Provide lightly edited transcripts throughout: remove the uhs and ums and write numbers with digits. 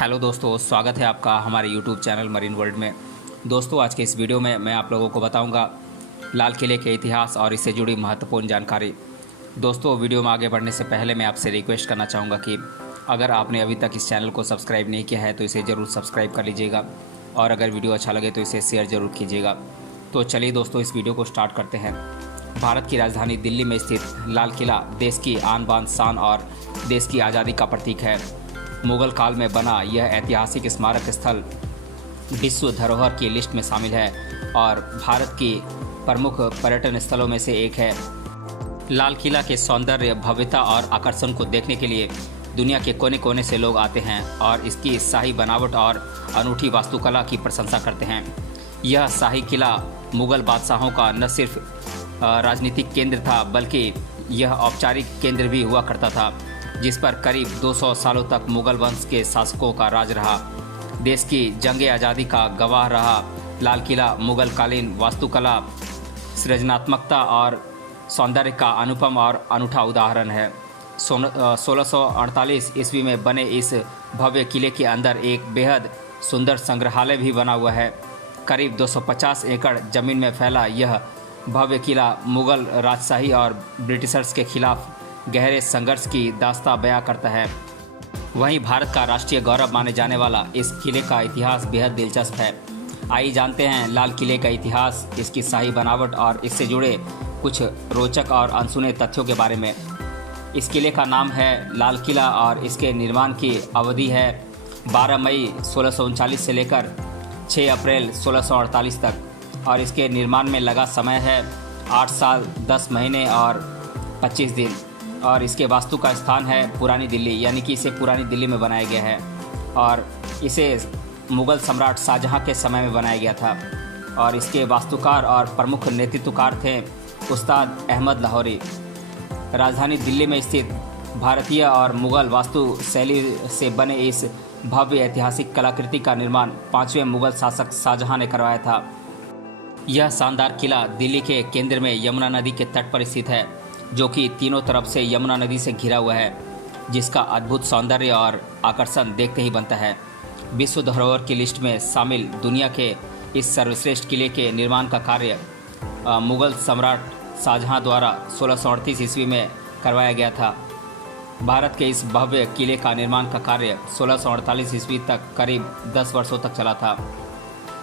Hello दोस्तों, स्वागत है आपका हमारे यूट्यूब चैनल मरीन वर्ल्ड में। दोस्तों, आज के इस वीडियो में मैं आप लोगों को बताऊंगा लाल किले के इतिहास और इससे जुड़ी महत्वपूर्ण जानकारी। दोस्तों, वीडियो में आगे बढ़ने से पहले मैं आपसे रिक्वेस्ट करना चाहूँगा कि अगर आपने अभी तक इस चैनल को सब्सक्राइब नहीं किया है तो इसे ज़रूर सब्सक्राइब कर लीजिएगा और अगर वीडियो अच्छा लगे तो इसे शेयर ज़रूर कीजिएगा। तो चलिए दोस्तों, इस वीडियो को स्टार्ट करते हैं। भारत की राजधानी दिल्ली में स्थित लाल किला देश की आन बान शान और देश की आज़ादी का प्रतीक है। मुगल काल में बना यह ऐतिहासिक स्मारक स्थल विश्व धरोहर की लिस्ट में शामिल है और भारत की प्रमुख पर्यटन स्थलों में से एक है। लाल किला के सौंदर्य, भव्यता और आकर्षण को देखने के लिए दुनिया के कोने कोने से लोग आते हैं और इसकी शाही बनावट और अनूठी वास्तुकला की प्रशंसा करते हैं। यह शाही किला मुगल बादशाहों का न सिर्फ राजनीतिक केंद्र था बल्कि यह औपचारिक केंद्र भी हुआ करता था, जिस पर करीब 200 सालों तक मुगल वंश के शासकों का राज रहा। देश की जंग आज़ादी का गवाह रहा लाल किला मुगल कालीन वास्तुकला, सृजनात्मकता और सौंदर्य का अनुपम और अनूठा उदाहरण है। 1648 ईस्वी में बने इस भव्य किले के अंदर एक बेहद सुंदर संग्रहालय भी बना हुआ है। करीब 250 एकड़ जमीन में फैला यह भव्य किला मुगल राजशाही और ब्रिटिशर्स के खिलाफ गहरे संघर्ष की दास्तां बयां करता है। वहीं भारत का राष्ट्रीय गौरव माने जाने वाला इस किले का इतिहास बेहद दिलचस्प है। आइए जानते हैं लाल किले का इतिहास, इसकी शाही बनावट और इससे जुड़े कुछ रोचक और अनसुने तथ्यों के बारे में। इस किले का नाम है लाल किला और इसके निर्माण की अवधि है 12 मई 1639 से लेकर 6 अप्रैल 1648 तक और इसके निर्माण में लगा समय है 8 साल 10 महीने और 25 दिन। और इसके वास्तु का स्थान है पुरानी दिल्ली, यानी कि इसे पुरानी दिल्ली में बनाया गया है और इसे मुग़ल सम्राट शाहजहां के समय में बनाया गया था। और इसके वास्तुकार और प्रमुख नेतृत्वकार थे उस्ताद अहमद लाहौरी। राजधानी दिल्ली में स्थित भारतीय और मुग़ल वास्तु शैली से बने इस भव्य ऐतिहासिक कलाकृति का निर्माण 5वें मुग़ल शासक शाहजहां ने करवाया था। यह शानदार किला दिल्ली के केंद्र में यमुना नदी के तट पर स्थित है, जो कि तीनों तरफ से यमुना नदी से घिरा हुआ है, जिसका अद्भुत सौंदर्य और आकर्षण देखते ही बनता है। विश्व धरोहर की लिस्ट में शामिल दुनिया के इस सर्वश्रेष्ठ किले के निर्माण का कार्य मुग़ल सम्राट शाहजहां द्वारा 1638 ईस्वी में करवाया गया था। भारत के इस भव्य किले का निर्माण का कार्य 1648 ईस्वी तक करीब 10 वर्षों तक चला था।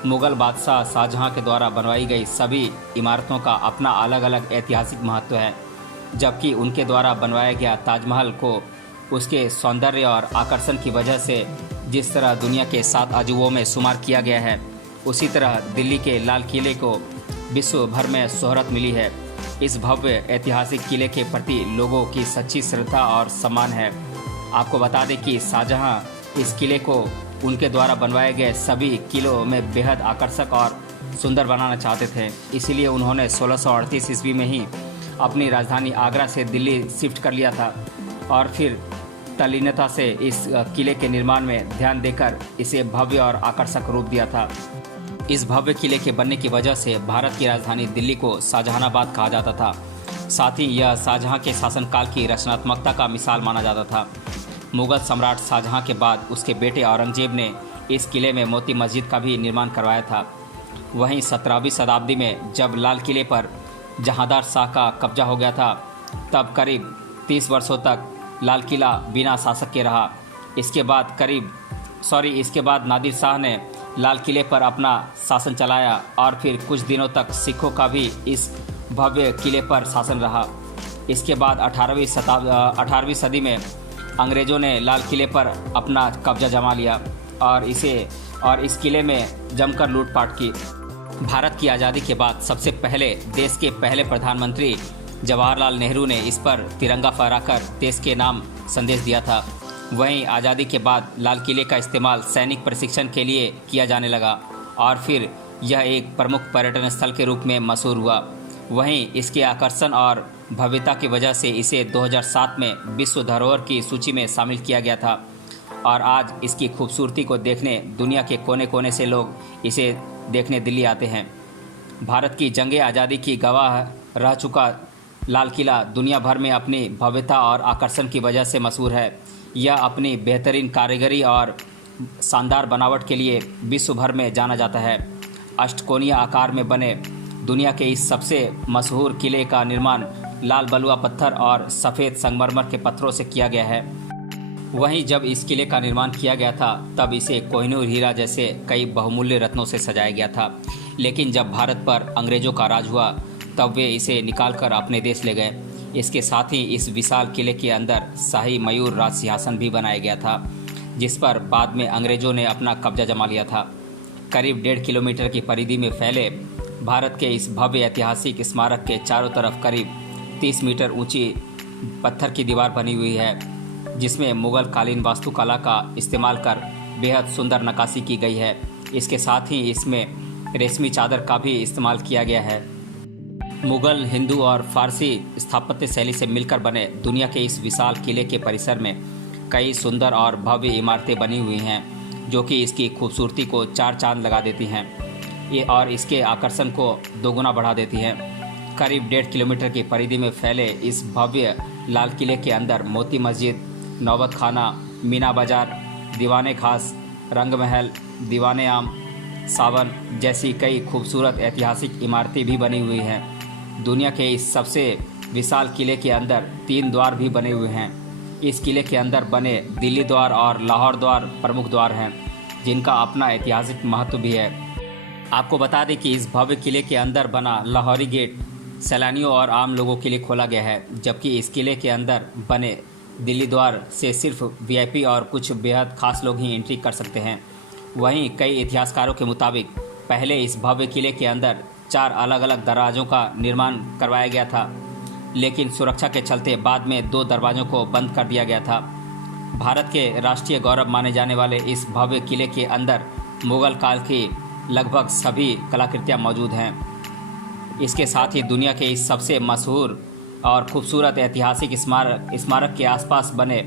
मुग़ल बादशाह शाहजहां के द्वारा बनवाई गई सभी इमारतों का अपना अलग अलग ऐतिहासिक महत्व है, जबकि उनके द्वारा बनवाया गया ताजमहल को उसके सौंदर्य और आकर्षण की वजह से जिस तरह दुनिया के 7 अजूबों में शुमार किया गया है, उसी तरह दिल्ली के लाल किले को विश्व भर में शोहरत मिली है। इस भव्य ऐतिहासिक किले के प्रति लोगों की सच्ची श्रद्धा और सम्मान है। आपको बता दें कि शाहजहां इस किले को उनके द्वारा बनवाए गए सभी किलों में बेहद आकर्षक और सुंदर बनाना चाहते थे, इसीलिए उन्होंने 1638 ईस्वी में ही अपनी राजधानी आगरा से दिल्ली शिफ्ट कर लिया था और फिर तल्लीनता से इस किले के निर्माण में ध्यान देकर इसे भव्य और आकर्षक रूप दिया था। इस भव्य किले के बनने की वजह से भारत की राजधानी दिल्ली को शाहजहानाबाद कहा जाता था। साथ ही यह शाहजहां के शासनकाल की रचनात्मकता का मिसाल माना जाता था। मुग़ल सम्राट शाहजहां के बाद उसके बेटे औरंगजेब ने इस किले में मोती मस्जिद का भी निर्माण करवाया था। वहीं 17वीं शताब्दी में जब लाल किले पर जहांदार शाह का कब्जा हो गया था, तब करीब 30 वर्षों तक लाल किला बिना शासक के रहा। इसके बाद नादिर शाह ने लाल किले पर अपना शासन चलाया और फिर कुछ दिनों तक सिखों का भी इस भव्य किले पर शासन रहा। इसके बाद 18वीं सदी में अंग्रेज़ों ने लाल किले पर अपना कब्जा जमा लिया और इस किले में जमकर लूटपाट की। भारत की आज़ादी के बाद सबसे पहले देश के पहले प्रधानमंत्री जवाहरलाल नेहरू ने इस पर तिरंगा फहराकर देश के नाम संदेश दिया था। वहीं आज़ादी के बाद लाल किले का इस्तेमाल सैनिक प्रशिक्षण के लिए किया जाने लगा और फिर यह एक प्रमुख पर्यटन स्थल के रूप में मशहूर हुआ। वहीं इसके आकर्षण और भव्यता की वजह से इसे 2007 में विश्व धरोहर की सूची में शामिल किया गया था और आज इसकी खूबसूरती को देखने दुनिया के कोने कोने से लोग इसे देखने दिल्ली आते हैं। भारत की जंग आज़ादी की गवाह रह चुका लाल किला दुनिया भर में अपनी भव्यता और आकर्षण की वजह से मशहूर है। यह अपनी बेहतरीन कारीगरी और शानदार बनावट के लिए विश्व भर में जाना जाता है। अष्टकोणीय आकार में बने दुनिया के इस सबसे मशहूर किले का निर्माण लाल बलुआ पत्थर और सफ़ेद संगमरमर के पत्थरों से किया गया है। वहीं जब इस किले का निर्माण किया गया था तब इसे कोहिनूर हीरा जैसे कई बहुमूल्य रत्नों से सजाया गया था, लेकिन जब भारत पर अंग्रेज़ों का राज हुआ तब वे इसे निकालकर अपने देश ले गए। इसके साथ ही इस विशाल किले के अंदर शाही मयूर राज सिंहासन भी बनाया गया था, जिस पर बाद में अंग्रेज़ों ने अपना कब्जा जमा लिया था। करीब 1.5 किलोमीटर की परिधि में फैले भारत के इस भव्य ऐतिहासिक स्मारक के चारों तरफ करीब 30 मीटर ऊंची पत्थर की दीवार बनी हुई है, जिसमें मुगल कालीन वास्तुकला का इस्तेमाल कर बेहद सुंदर नक्काशी की गई है। इसके साथ ही इसमें रेशमी चादर का भी इस्तेमाल किया गया है। मुगल, हिंदू और फारसी स्थापत्य शैली से मिलकर बने दुनिया के इस विशाल किले के परिसर में कई सुंदर और भव्य इमारतें बनी हुई हैं, जो कि इसकी खूबसूरती को चार चांद लगा देती हैं और इसके आकर्षण को दोगुना बढ़ा देती हैं। करीब 1.5 किलोमीटर की परिधि में फैले इस भव्य लाल किले के अंदर मोती मस्जिद, नौबत खाना, मीना बाजार, दीवाने खास, रंग महल, दीवाने आम, सावन जैसी कई खूबसूरत ऐतिहासिक इमारतें भी बनी हुई हैं। दुनिया के इस सबसे विशाल किले के अंदर 3 द्वार भी बने हुए हैं। इस किले के अंदर बने दिल्ली द्वार और लाहौर द्वार प्रमुख द्वार हैं, जिनका अपना ऐतिहासिक महत्व भी है। आपको बता दें कि इस भव्य किले के अंदर बना लाहौरी गेट सैलानियों और आम लोगों के लिए खोला गया है, जबकि इस किले के अंदर बने दिल्ली द्वार से सिर्फ वीआईपी और कुछ बेहद खास लोग ही एंट्री कर सकते हैं। वहीं कई इतिहासकारों के मुताबिक पहले इस भव्य किले के अंदर 4 अलग अलग दरवाज़ों का निर्माण करवाया गया था, लेकिन सुरक्षा के चलते बाद में 2 दरवाज़ों को बंद कर दिया गया था। भारत के राष्ट्रीय गौरव माने जाने वाले इस भव्य किले के अंदर मुगल काल की लगभग सभी कलाकृतियाँ मौजूद हैं। इसके साथ ही दुनिया के इस सबसे मशहूर और खूबसूरत ऐतिहासिक स्मारक के आसपास बने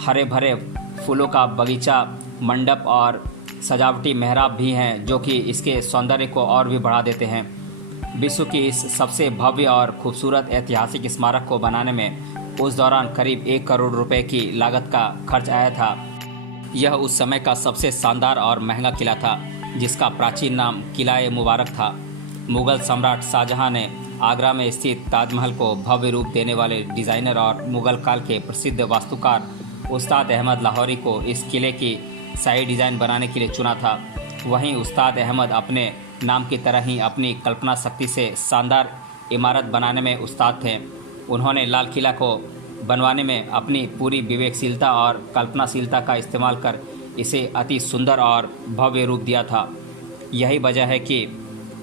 हरे भरे फूलों का बगीचा, मंडप और सजावटी मेहराब भी हैं, जो कि इसके सौंदर्य को और भी बढ़ा देते हैं। विश्व की इस सबसे भव्य और खूबसूरत ऐतिहासिक स्मारक को बनाने में उस दौरान करीब 1 करोड़ रुपए की लागत का खर्च आया था। यह उस समय का सबसे शानदार और महंगा किला था, जिसका प्राचीन नाम किला-ए मुबारक था। मुगल सम्राट शाहजहां ने आगरा में स्थित ताजमहल को भव्य रूप देने वाले डिज़ाइनर और मुगल काल के प्रसिद्ध वास्तुकार उस्ताद अहमद लाहौरी को इस किले की शाही डिज़ाइन बनाने के लिए चुना था। वहीं उस्ताद अहमद अपने नाम की तरह ही अपनी कल्पना शक्ति से शानदार इमारत बनाने में उस्ताद थे। उन्होंने लाल किला को बनवाने में अपनी पूरी विवेकशीलता और कल्पनाशीलता का इस्तेमाल कर इसे अति सुंदर और भव्य रूप दिया था। यही वजह है कि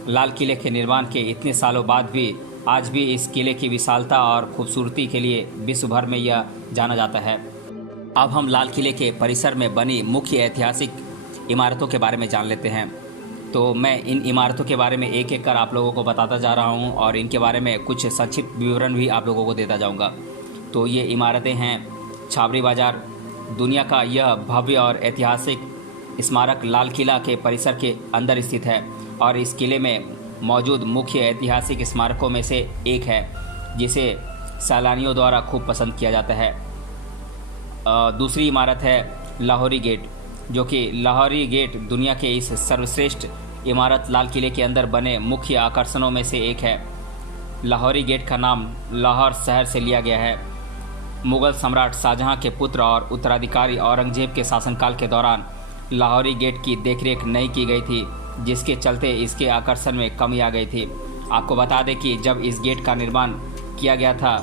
लाल किले के निर्माण के इतने सालों बाद भी आज भी इस किले की विशालता और खूबसूरती के लिए विश्व भर में यह जाना जाता है। अब हम लाल किले के परिसर में बनी मुख्य ऐतिहासिक इमारतों के बारे में जान लेते हैं। तो मैं इन इमारतों के बारे में एक एक कर आप लोगों को बताता जा रहा हूं और इनके बारे में कुछ संक्षिप्त विवरण भी आप लोगों को देता जाऊंगा। तो ये इमारतें हैं छावरी बाज़ार। दुनिया का यह भव्य और ऐतिहासिक स्मारक लाल किला के परिसर के अंदर स्थित है और इस किले में मौजूद मुख्य ऐतिहासिक स्मारकों में से एक है, जिसे सैलानियों द्वारा खूब पसंद किया जाता है। दूसरी इमारत है लाहौरी गेट, जो कि लाहौरी गेट दुनिया के इस सर्वश्रेष्ठ इमारत लाल किले के अंदर बने मुख्य आकर्षणों में से एक है। लाहौरी गेट का नाम लाहौर शहर से लिया गया है। मुगल सम्राट शाहजहां के पुत्र और उत्तराधिकारी औरंगजेब के शासनकाल के दौरान लाहौरी गेट की देखरेख नहीं की गई थी, जिसके चलते इसके आकर्षण में कमी आ गई थी। आपको बता दें कि जब इस गेट का निर्माण किया गया था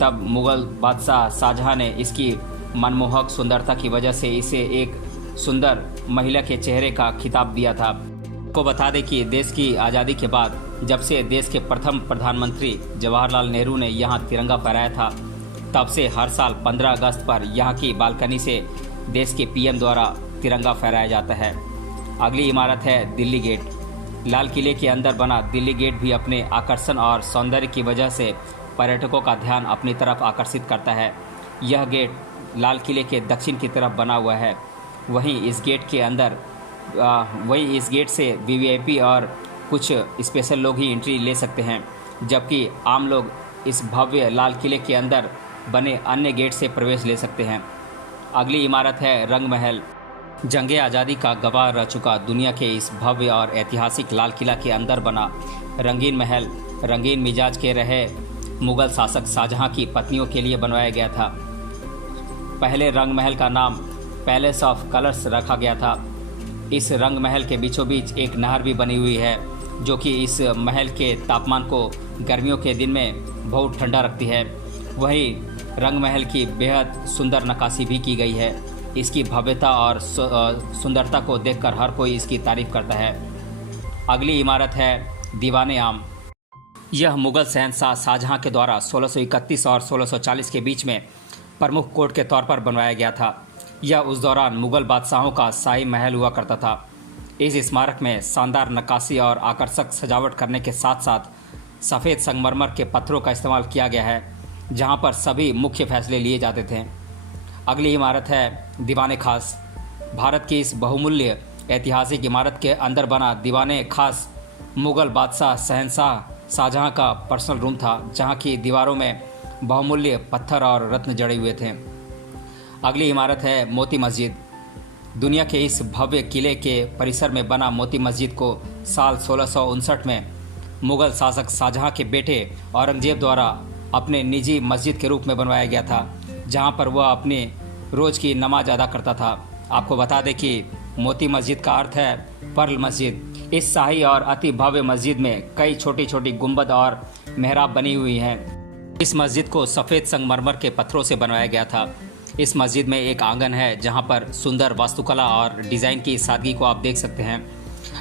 तब मुगल बादशाह शाहजहां ने इसकी मनमोहक सुंदरता की वजह से इसे एक सुंदर महिला के चेहरे का खिताब दिया था। आपको बता दें कि देश की आज़ादी के बाद जब से देश के प्रथम प्रधानमंत्री जवाहरलाल नेहरू ने यहाँ तिरंगा फहराया था, तब से हर साल 15 अगस्त पर यहाँ की बालकनी से देश के पीएम द्वारा तिरंगा फहराया जाता है। अगली इमारत है दिल्ली गेट। लाल किले के अंदर बना दिल्ली गेट भी अपने आकर्षण और सौंदर्य की वजह से पर्यटकों का ध्यान अपनी तरफ आकर्षित करता है। यह गेट लाल किले के दक्षिण की तरफ बना हुआ है। वहीं इस गेट से वीवीआईपी और कुछ स्पेशल लोग ही एंट्री ले सकते हैं, जबकि आम लोग इस भव्य लाल किले के अंदर बने अन्य गेट से प्रवेश ले सकते हैं। अगली इमारत है रंग महल। जंगे आज़ादी का गवाह रह चुका दुनिया के इस भव्य और ऐतिहासिक लाल किला के अंदर बना रंगीन महल रंगीन मिजाज के रहे मुग़ल शासक शाहजहां की पत्नियों के लिए बनवाया गया था। पहले रंग महल का नाम पैलेस ऑफ कलर्स रखा गया था। इस रंग महल के बीचों बीच एक नहर भी बनी हुई है जो कि इस महल के तापमान को गर्मियों के दिन में बहुत ठंडा रखती है। वहीं रंग महल की बेहद सुंदर नक्काशी भी की गई है। इसकी भव्यता और सुंदरता को देखकर हर कोई इसकी तारीफ करता है। अगली इमारत है दीवाने आम। यह मुग़ल शहंशाह शाहजहां के द्वारा 1631 और 1640 के बीच में प्रमुख कोर्ट के तौर पर बनवाया गया था। यह उस दौरान मुग़ल बादशाहों का शाही महल हुआ करता था। इस स्मारक में शानदार नक्काशी और आकर्षक सजावट करने के साथ साथ सफ़ेद संगमरमर के पत्थरों का इस्तेमाल किया गया है, जहां पर सभी मुख्य फैसले लिए जाते थे। अगली इमारत है दीवाने खास। भारत की इस बहुमूल्य ऐतिहासिक इमारत के अंदर बना दीवाने खास मुग़ल बादशाह शहंशाह शाहजहां का पर्सनल रूम था, जहां की दीवारों में बहुमूल्य पत्थर और रत्न जड़े हुए थे। अगली इमारत है मोती मस्जिद। दुनिया के इस भव्य किले के परिसर में बना मोती मस्जिद को साल 1659 में मुग़ल शासक शाहजहां के बेटे औरंगजेब द्वारा अपने निजी मस्जिद के रूप में बनवाया गया था, जहां पर वह अपनी रोज़ की नमाज अदा करता था। आपको बता दें कि मोती मस्जिद का अर्थ है पर्ल मस्जिद। इस शाही और अति भव्य मस्जिद में कई छोटी छोटी गुंबद और मेहराब बनी हुई हैं। इस मस्जिद को सफ़ेद संगमरमर के पत्थरों से बनवाया गया था। इस मस्जिद में एक आंगन है जहां पर सुंदर वास्तुकला और डिज़ाइन की सादगी को आप देख सकते हैं।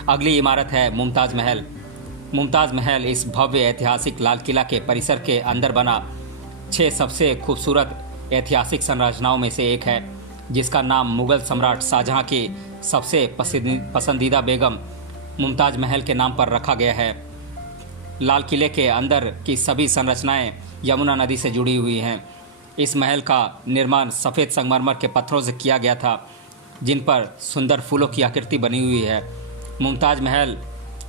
अगली इमारत है मुमताज़ महल। मुमताज़ महल इस भव्य ऐतिहासिक लाल किला के परिसर के अंदर बना 6 सबसे खूबसूरत ऐतिहासिक संरचनाओं में से एक है, जिसका नाम मुग़ल सम्राट शाहजहां की सबसे पसंदीदा बेगम मुमताज़ महल के नाम पर रखा गया है। लाल किले के अंदर की सभी संरचनाएं यमुना नदी से जुड़ी हुई हैं। इस महल का निर्माण सफ़ेद संगमरमर के पत्थरों से किया गया था, जिन पर सुंदर फूलों की आकृति बनी हुई है। मुमताज़ महल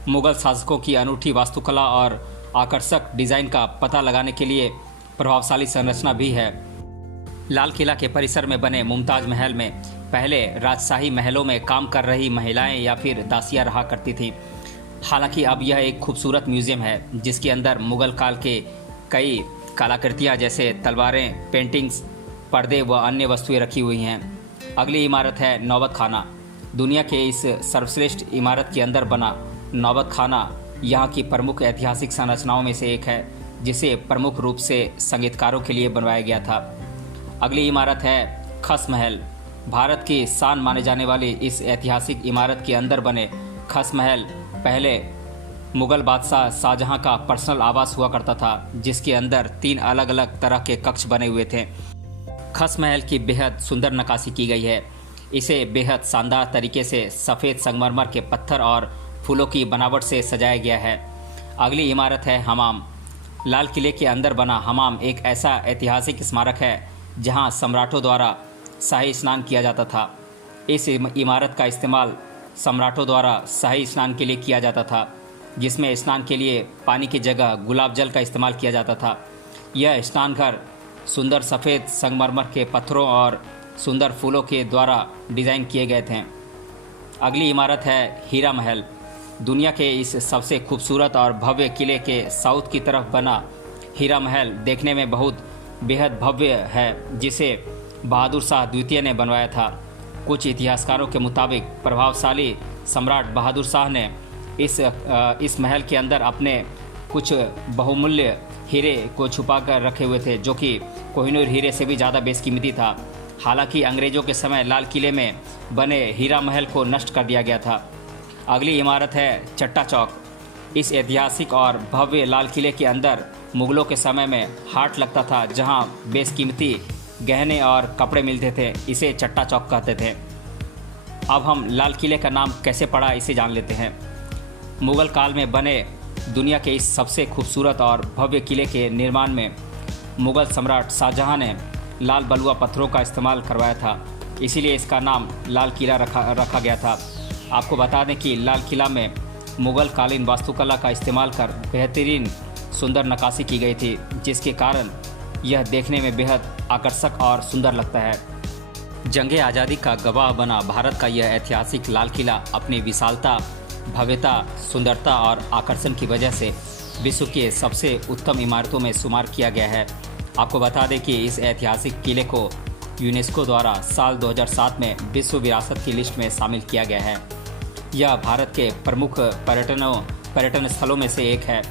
मुग़ल शासकों की अनूठी वास्तुकला और आकर्षक डिज़ाइन का पता लगाने के लिए प्रभावशाली संरचना भी है। लाल किला के परिसर में बने मुमताज़ महल में पहले राजशाही महलों में काम कर रही महिलाएं या फिर दासियां रहा करती थीं। हालांकि अब यह एक खूबसूरत म्यूज़ियम है, जिसके अंदर मुग़ल काल के कई कलाकृतियां जैसे तलवारें, पेंटिंग्स, पर्दे व अन्य वस्तुएं रखी हुई हैं। अगली इमारत है नौबत खाना। दुनिया के इस सर्वश्रेष्ठ इमारत के अंदर बना नौबत खाना यहाँ की प्रमुख ऐतिहासिक संरचनाओं में से एक है, जिसे प्रमुख रूप से संगीतकारों के लिए बनवाया गया था। अगली इमारत है खस महल। भारत की शान माने जाने वाली इस ऐतिहासिक इमारत के अंदर बने खस महल पहले मुग़ल बादशाह शाहजहां का पर्सनल आवास हुआ करता था, जिसके अंदर 3 अलग अलग तरह के कक्ष बने हुए थे। खस महल की बेहद सुंदर नक्काशी की गई है। इसे बेहद शानदार तरीके से सफ़ेद संगमरमर के पत्थर और फूलों की बनावट से सजाया गया है। अगली इमारत है हमाम। लाल किले के अंदर बना हमाम एक ऐसा ऐतिहासिक स्मारक है जहां सम्राटों द्वारा शाही स्नान किया जाता था। इस इमारत का इस्तेमाल सम्राटों द्वारा शाही स्नान के लिए किया जाता था, जिसमें स्नान के लिए पानी की जगह गुलाब जल का इस्तेमाल किया जाता था। यह स्नानघर सुंदर सफ़ेद संगमरमर के पत्थरों और सुंदर फूलों के द्वारा डिज़ाइन किए गए थे। अगली इमारत है हीरा महल। दुनिया के इस सबसे खूबसूरत और भव्य किले के साउथ की तरफ बना हीरा महल देखने में बहुत बेहद भव्य है, जिसे बहादुर शाह द्वितीय ने बनवाया था। कुछ इतिहासकारों के मुताबिक प्रभावशाली सम्राट बहादुर शाह ने इस महल के अंदर अपने कुछ बहुमूल्य हीरे को छुपा कर रखे हुए थे, जो कि कोहिनूर हीरे से भी ज़्यादा बेशकीमती था। हालांकि अंग्रेज़ों के समय लाल किले में बने हीरा महल को नष्ट कर दिया गया था। अगली इमारत है चट्टा चौक। इस ऐतिहासिक और भव्य लाल किले के अंदर मुग़लों के समय में हाट लगता था, जहां बेशकीमती गहने और कपड़े मिलते थे। इसे चट्टा चौक कहते थे। अब हम लाल किले का नाम कैसे पड़ा इसे जान लेते हैं। मुग़ल काल में बने दुनिया के इस सबसे खूबसूरत और भव्य किले के निर्माण में मुग़ल सम्राट शाहजहां ने लाल बलुआ पत्थरों का इस्तेमाल करवाया था, इसीलिए इसका नाम लाल किला रखा गया था। आपको बता दें कि लाल किला में मुग़ल कालीन वास्तुकला का इस्तेमाल कर बेहतरीन सुंदर नक्काशी की गई थी, जिसके कारण यह देखने में बेहद आकर्षक और सुंदर लगता है। जंगे आज़ादी का गवाह बना भारत का यह ऐतिहासिक लाल किला अपनी विशालता, भव्यता, सुंदरता और आकर्षण की वजह से विश्व के सबसे उत्तम इमारतों में शुमार किया गया है। आपको बता दें कि इस ऐतिहासिक किले को यूनेस्को द्वारा साल 2007 में विश्व विरासत की लिस्ट में शामिल किया गया है। यह भारत के प्रमुख पर्यटन स्थलों में से एक है।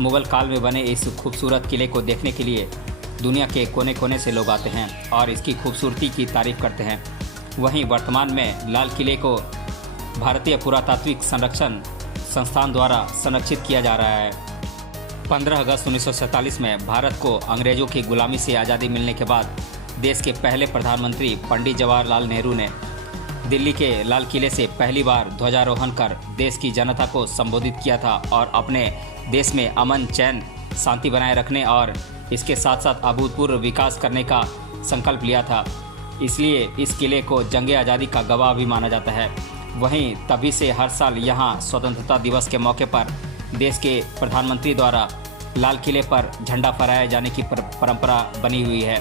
मुगल काल में बने इस खूबसूरत किले को देखने के लिए दुनिया के कोने कोने से लोग आते हैं और इसकी खूबसूरती की तारीफ करते हैं। वहीं वर्तमान में लाल किले को भारतीय पुरातात्विक संरक्षण संस्थान द्वारा संरक्षित किया जा रहा है। 15 अगस्त 1947 में भारत को अंग्रेजों की गुलामी से आज़ादी मिलने के बाद देश के पहले प्रधानमंत्री पंडित जवाहरलाल नेहरू ने दिल्ली के लाल किले से पहली बार ध्वजारोहण कर देश की जनता को संबोधित किया था और अपने देश में अमन, चैन, शांति बनाए रखने और इसके साथ साथ अभूतपूर्व विकास करने का संकल्प लिया था। इसलिए इस किले को जंगे आज़ादी का गवाह भी माना जाता है। वहीं तभी से हर साल यहाँ स्वतंत्रता दिवस के मौके पर देश के प्रधानमंत्री द्वारा लाल किले पर झंडा फहराए जाने की परंपरा बनी हुई है।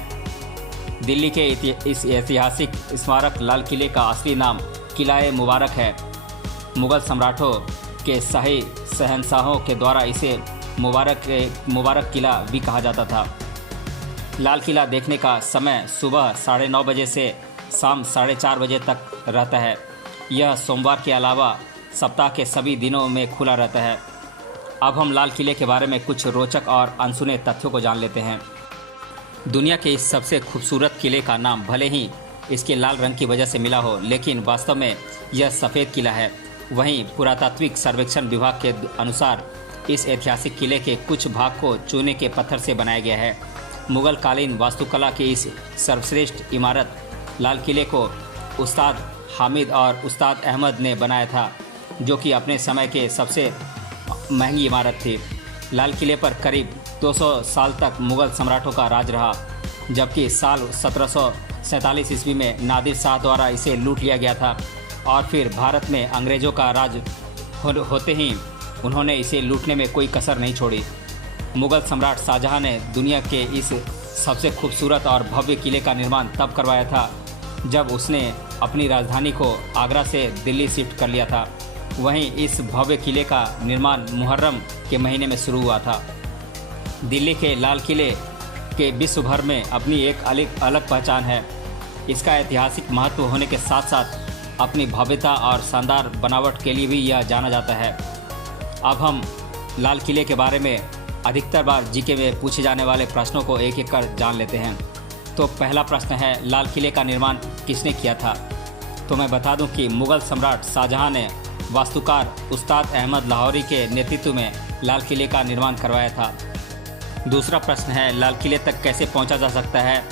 दिल्ली के इस ऐतिहासिक स्मारक लाल किले का असली नाम किला-ए मुबारक है। मुग़ल सम्राटों के शाही शहंशाहों के द्वारा इसे मुबारक किला भी कहा जाता था। लाल किला देखने का समय सुबह 9:30 बजे से शाम 4:30 बजे तक रहता है। यह सोमवार के अलावा सप्ताह के सभी दिनों में खुला रहता है। अब हम लाल किले के बारे में कुछ रोचक और अनसुने तथ्यों को जान लेते हैं। दुनिया के इस सबसे खूबसूरत किले का नाम भले ही इसके लाल रंग की वजह से मिला हो, लेकिन वास्तव में यह सफ़ेद किला है। वहीं पुरातात्विक सर्वेक्षण विभाग के अनुसार इस ऐतिहासिक किले के कुछ भाग को चूने के पत्थर से बनाया गया है। मुगल कालीन वास्तुकला की इस सर्वश्रेष्ठ इमारत लाल किले को उस्ताद हामिद और उस्ताद अहमद ने बनाया था, जो कि अपने समय के सबसे महंगी इमारत थी। लाल किले पर करीब 200 साल तक मुग़ल सम्राटों का राज रहा, जबकि साल 1747 ईस्वी में नादिर शाह द्वारा इसे लूट लिया गया था और फिर भारत में अंग्रेज़ों का राज होते ही उन्होंने इसे लूटने में कोई कसर नहीं छोड़ी। मुग़ल सम्राट शाहजहां ने दुनिया के इस सबसे खूबसूरत और भव्य किले का निर्माण तब करवाया था जब उसने अपनी राजधानी को आगरा से दिल्ली शिफ्ट कर लिया था। वहीं इस भव्य किले का निर्माण मुहर्रम के महीने में शुरू हुआ था। दिल्ली के लाल किले के विश्व भर में अपनी एक अलग पहचान है। इसका ऐतिहासिक महत्व होने के साथ साथ अपनी भव्यता और शानदार बनावट के लिए भी यह जाना जाता है। अब हम लाल किले के बारे में अधिकतर बार जीके में पूछे जाने वाले प्रश्नों को एक एक कर जान लेते हैं। तो पहला प्रश्न है, लाल किले का निर्माण किसने किया था? तो मैं बता दूं कि मुग़ल सम्राट शाहजहां ने वास्तुकार उस्ताद अहमद लाहौरी के नेतृत्व में लाल किले का निर्माण करवाया था। दूसरा प्रश्न है, लाल किले तक कैसे पहुंचा जा सकता है?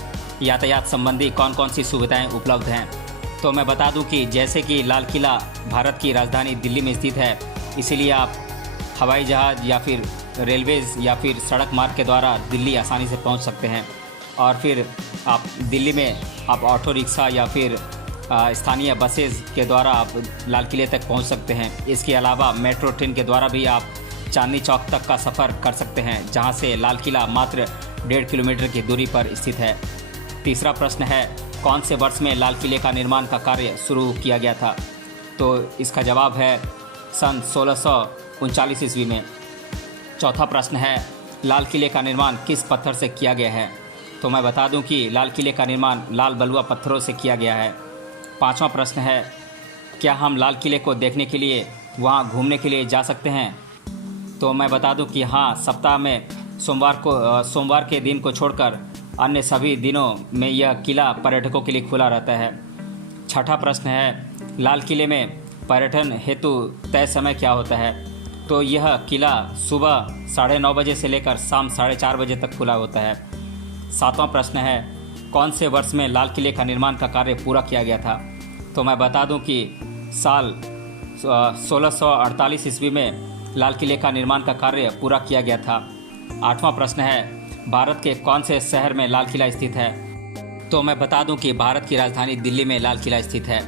यातायात संबंधी कौन कौन सी सुविधाएं उपलब्ध हैं? तो मैं बता दूं कि जैसे कि लाल किला भारत की राजधानी दिल्ली में स्थित है, इसीलिए आप हवाई जहाज़ या फिर रेलवेज़ या फिर सड़क मार्ग के द्वारा दिल्ली आसानी से पहुंच सकते हैं। और फिर आप दिल्ली में आप ऑटो रिक्शा या फिर स्थानीय बसेस के द्वारा आप लाल किले तक पहुंच सकते हैं। इसके अलावा मेट्रो ट्रेन के द्वारा भी आप चांदनी चौक तक का सफ़र कर सकते हैं, जहां से लाल किला मात्र 1.5 किलोमीटर की दूरी पर स्थित है। तीसरा प्रश्न है, कौन से वर्ष में लाल किले का निर्माण का कार्य शुरू किया गया था? तो इसका जवाब है सन 1639 ईस्वी में। चौथा प्रश्न है, लाल किले का निर्माण किस पत्थर से किया गया है? तो मैं बता दूं कि लाल किले का निर्माण लाल बलुआ पत्थरों से किया गया है। पांचवा प्रश्न है, क्या हम लाल किले को देखने के लिए वहां घूमने के लिए जा सकते हैं? तो मैं बता दूं कि हाँ, सप्ताह में सोमवार के दिन को छोड़कर अन्य सभी दिनों में यह किला पर्यटकों के लिए खुला रहता है। छठा प्रश्न है, लाल किले में पर्यटन हेतु तय समय क्या होता है? तो यह किला सुबह 9:30 बजे से लेकर शाम 4:30 बजे तक खुला होता है। सातवां प्रश्न है, कौन से वर्ष में लाल किले का निर्माण का कार्य पूरा किया गया था? तो मैं बता दूं कि साल 1648 ईस्वी में लाल किले का निर्माण का कार्य पूरा किया गया था। आठवां प्रश्न है, भारत के कौन से शहर में लाल किला स्थित है? तो मैं बता दूं कि भारत की राजधानी दिल्ली में लाल किला स्थित है।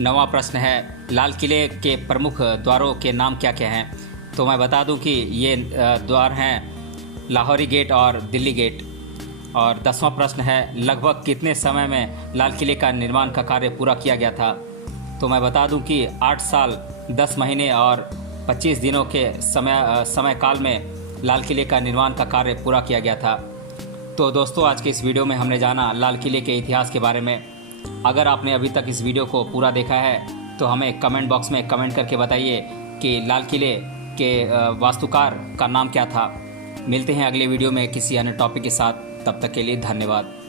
नौवां प्रश्न है, लाल किले के प्रमुख द्वारों के नाम क्या क्या हैं? तो मैं बता दूं कि ये द्वार हैं लाहौरी गेट और दिल्ली गेट। और 10वां प्रश्न है, लगभग कितने समय में लाल किले का निर्माण का कार्य पूरा किया गया था? तो मैं बता दूं कि 8 साल 10 महीने और 25 दिनों के समय काल में लाल किले का निर्माण का कार्य पूरा किया गया था। तो दोस्तों, आज के इस वीडियो में हमने जाना लाल किले के इतिहास के बारे में। अगर आपने अभी तक इस वीडियो को पूरा देखा है तो हमें कमेंट बॉक्स में कमेंट करके बताइए कि लाल किले के वास्तुकार का नाम क्या था। मिलते हैं अगले वीडियो में किसी अन्य टॉपिक के साथ। तब तक के लिए धन्यवाद।